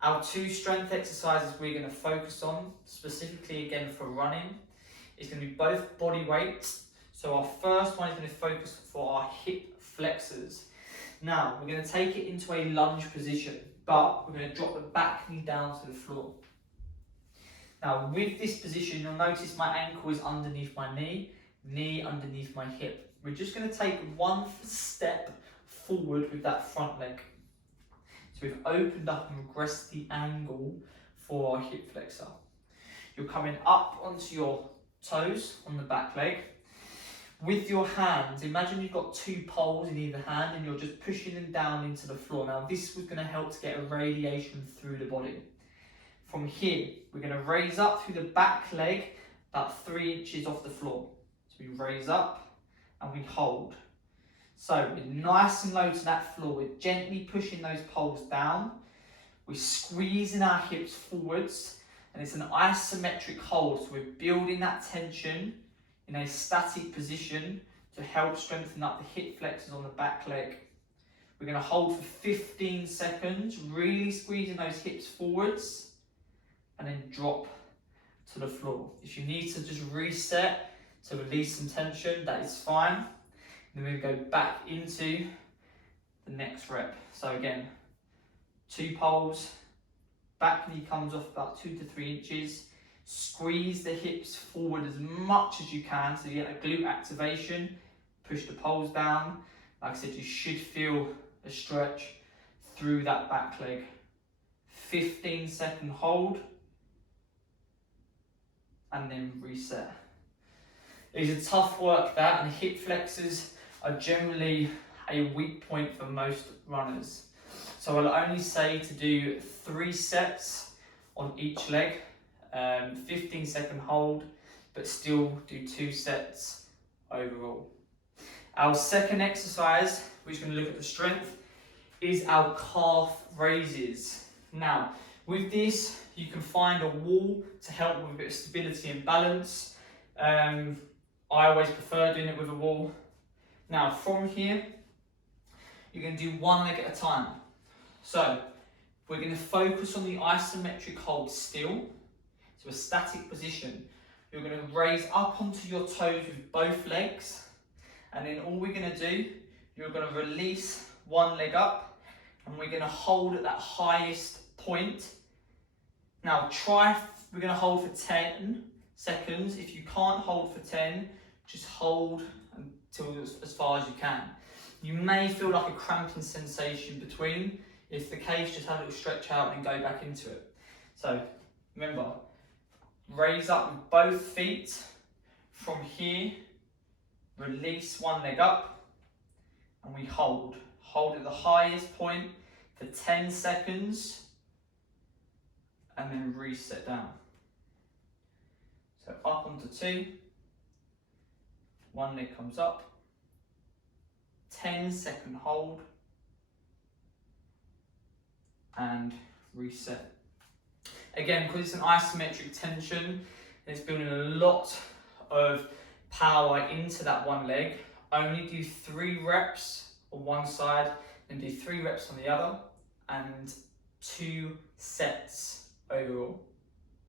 Our two strength exercises we're going to focus on, specifically again for running, is going to be both body weights. So our first one is going to focus for our hip flexors. Now, we're going to take it into a lunge position, but we're going to drop the back knee down to the floor. Now, with this position, you'll notice my ankle is underneath my knee underneath my hip. We're just going to take one step forward with that front leg. So we've opened up and regressed the angle for our hip flexor. You're coming up onto your toes on the back leg. With your hands, imagine you've got two poles in either hand and you're just pushing them down into the floor. Now this was going to help to get a radiation through the body. From here, we're going to raise up through the back leg about 3 inches off the floor. So we raise up and we hold. So we're nice and low to that floor. We're gently pushing those poles down. We're squeezing our hips forwards, and it's an isometric hold. So we're building that tension in a static position to help strengthen up the hip flexors on the back leg. We're going to hold for 15 seconds, really squeezing those hips forwards, and then drop to the floor. If you need to just reset to release some tension, that is fine. Then we go back into the next rep. So again, two poles, back knee comes off about 2 to 3 inches. Squeeze the hips forward as much as you can so you get a glute activation. Push the poles down. Like I said, you should feel a stretch through that back leg. 15-second hold, and then reset. These are tough work, that, and hip flexors are generally a weak point for most runners. So I'll only say to do 3 sets on each leg, 15-second hold, but still do 2 sets overall. Our second exercise, which is going to look at the strength, is our calf raises. Now, with this, you can find a wall to help with a bit of stability and balance. I always prefer doing it with a wall. Now, from here, you're going to do one leg at a time. So, we're going to focus on the isometric hold still, so a static position. You're going to raise up onto your toes with both legs, and then all we're going to do, you're going to release one leg up, and we're going to hold at that highest point. Now, we're going to hold for 10 seconds. If you can't hold for 10, just hold until as far as you can. You may feel like a cramping sensation between. If the case, just have a little stretch out and go back into it. So remember, raise up with both feet. From here, release one leg up, and we hold. Hold at the highest point for 10 seconds, and then reset down. So up onto 2, one leg comes up, 10-second hold, and reset. Again, because it's an isometric tension, it's building a lot of power into that one leg. Only do 3 reps on one side, then do 3 reps on the other, and 2 sets overall.